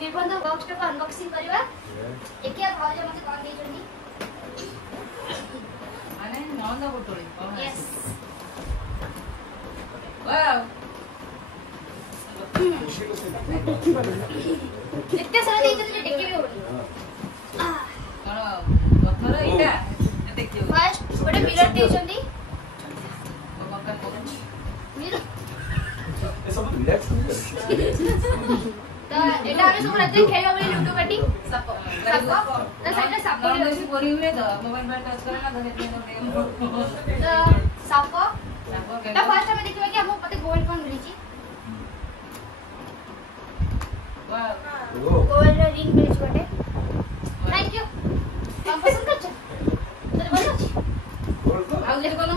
निर्बंध बॉक्स को अनबॉक्सिंग करवा एकिया भाव जे मते कोन देछनी माने नंदा बोटोली यस वाओ इतने सारा देछन जे टेकी भी होनी कोन पत्थर इटा देखियो फर्स्ट गोटे मिरर देछनी मिरर ये सब रिलैक्स नहीं कर तो एटा हम सब रात खेलबा बोली लूडो काटी सप ना साइड में सप बसी बोरी में तो मोबाइल पर टच करे ना धरे तो सप तो फर्स्ट हमें देखिबा कि हम पते गोल्ड कोन मिली वाओ गोल्ड रिंग मिली छोटे थैंक यू हम पसंद कर तेरे बोल आउ जे कोनो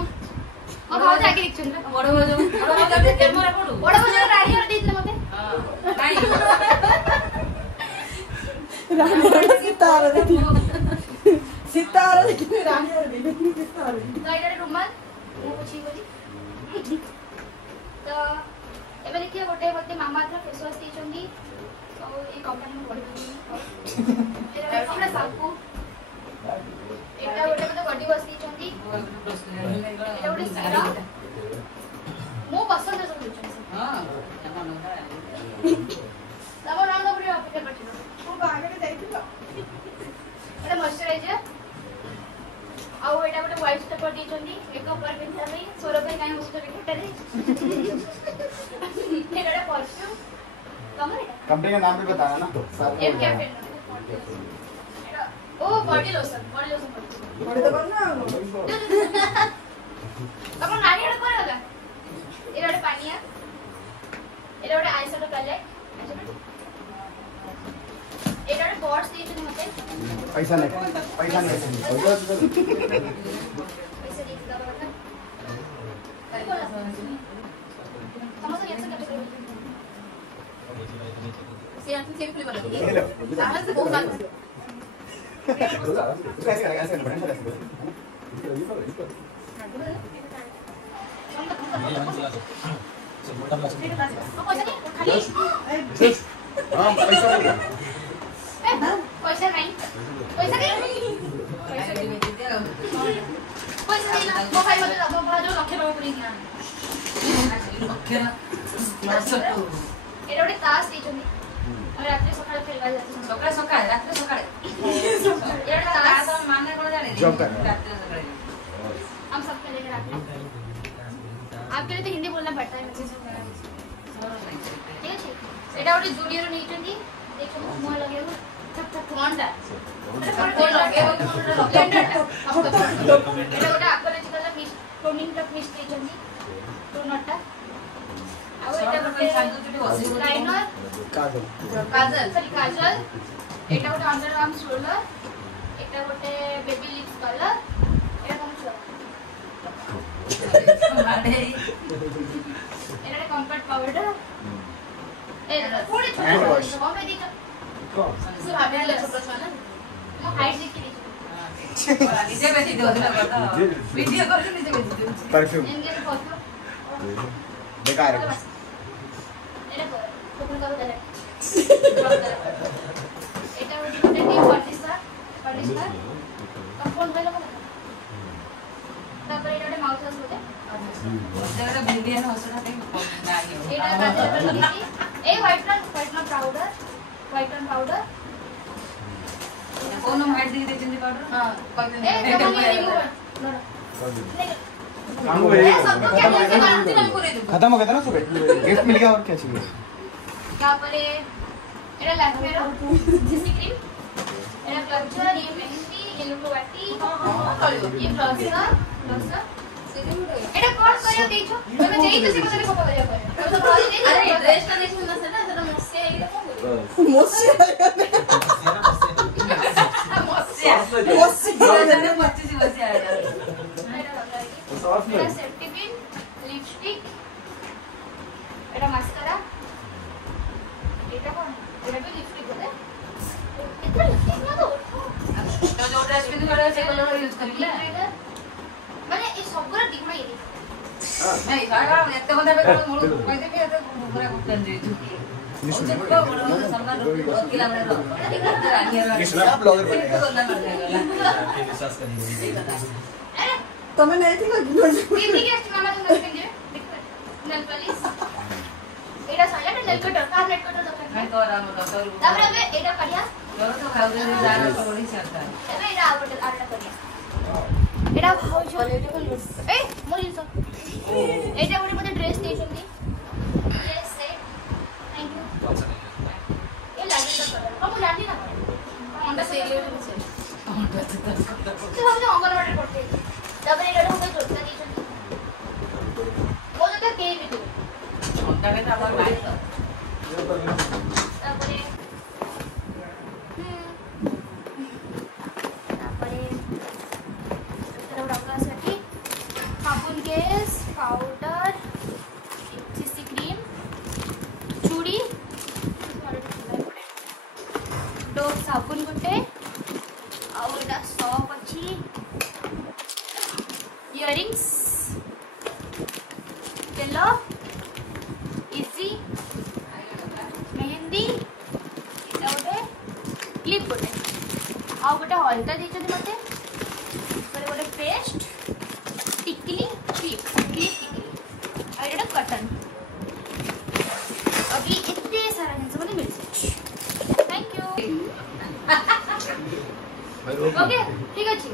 हम भाव जाके लिखछन बड़ बजो कैमरा पडू बड़ बड़ रानी और देछन मते हां काई रानी सितारा देखी सितारा देखी रानी और देखी सितारा गाइडर रुमाल मु पूछी बोली तो एबे देखिए गोटे मते मामा था फेस वॉश देछंदी तो ये कंपनी में बड़ी एटा हमरा सबको एटा गोटे मते बॉडी वॉश देछंदी एटा गोटे सीरम मो पसंद है सब देछन हां तब राउंड अप रे अपेक्षा करछन वो बागे जाइतिलो एटा मॉइस्चराइजर आउ एटा गोटे व्हाइट स्टपर देछंदी मेकअप पर पिन्हा नै सोरो पे काई मुस्ते बिकटा दे एटा परफ्यूम कमर एटा कंपनी का नाम भी बताना ना एम कैफे ओ बॉडी लोशन बड़े तो करना अपन नानी एटा कोन होला एटा गोटे पानिया एटा गोटे आई शैडो पैलेट एटा गोटे बॉट्स देछन मते पैसा नहीं पैसा दे दादा बता समझ गया कैसे से आप चेक प्ले वाला सामान से बहुत बात ऐसे पैसा नहीं पैसा नहीं ना मोबाइल मत दबा भाजो लखे बाबू पुरी दिना एटा गोटे तास देछनी हम रात्रि सकाळ खेलबा जाते सकाळे रात्री सकाळे एटा तास हम माने कोन जाने जॉब कर रात्री सकाळे हम सब खेलेंगे रात में आपके लिए तो हिंदी बोलना पड़ता है मुझे ठीक है एटा गोटे जूनियर नीचंदी देखो मुंह लगे हो थप थप कोनटा कोन लगे हो ब्लेंडर एटा गोटे अक्वालॉजिकल मिस्ट टोनिंग टप मिस्ट नीचंदी टोनटा आउ एटा गोटे लाइनर काजल एटा गोटे अंडर आर्म्स रोलर एटा गोटे बेबी लिप्स कलर एटा कोन छुआ माने एटा कंफर्ट पाउडर एटा पूरे छोटे छोटे हम दे सब भाभी ले छोटा छोटा मो हाइट देख के निजे बेची दो ना करता वीडियो कर निजे बेची दो परफ्यूम इनके फोटो बेकार है एटा को करो दे एटा गोटे टी पॉलिशर कंपाउंड वाला बोला तापर एटा गोटे माउथ वॉश बोले जरा बिलियन हसना नहीं एटा काजल दी ए व्हाइटनर पाउडर कौन हाइट दी देचंदी पाउडर हां ए कमानी रिमूवर काम हो खत्म हो गया था ना सुबह गिफ्ट मिल गया और क्या चाहिए तापर एटा लैक्मेरो जिसी क्रीम एटा क्लचर ये मेहंदी ये लुटवाटी ये ब्लशर एटा कौन करियो देछो तमे देई तो से मते को करियो करे तो भाई दे अरे ड्रेस का देखो ना सेटा सेटा मोसे ये कोन मोसी एटा सेफ्टी पिन लिपस्टिक एटा मास्कारा एटा कोन एटा भी लिपस्टिक होते इतना लिपस्टिक ना तो जो ड्रेस पिन करे से कलर यूज करिले माने ई सबरा दिगुणा ये नहीं सारा एते बंदा पे मोर कहि दे के एते पूरा कुटन जे चिपको बड़ो सम्मान बहुत किला बने तो रानी है क्या ब्लॉगर बनेगा विश्वास करेंगे तमे नहीं थी लगी दीदी के मामा तुम नल पिंजे नल पॉलिश एटा साया नल कटर कार नेट कटर दरकार मैं तो राम तो तापर एबे एटा करिया जोरो तो खाउ दे जाना तो बड़ी चलता है एबे एटा आउट आटा करिया एटा भाउ छ ए मोरी छ एटा उडी मते ड्रेस देछन्ती ड्रेस सेट थैंक यू ए लागी त कलर हम लागी ना अंडा सेले छे अंडा तो हम जो अंगनवाड़ी करते तापर एटा होके जोड़ता देछन्ती वो जगह के भी तू अंडा के तो আমার নাই তো তারপরে रंगासाठी साबुन केस पाउडर सीसी क्रीम चूड़ी डोव साबुन गोटे आउटा सॉप अच्छी इयरिंग्स तेल इजी मेहंदी इटा गोटे क्लिप गोटे आउ गोटे हल्का देइछथि मते पर गोटे पेस्ट टिकली क्लिप टिकली और एटा कटन अभी इतने सारा जिनिस मते मिल थैंक यू ओके ठीक अछि।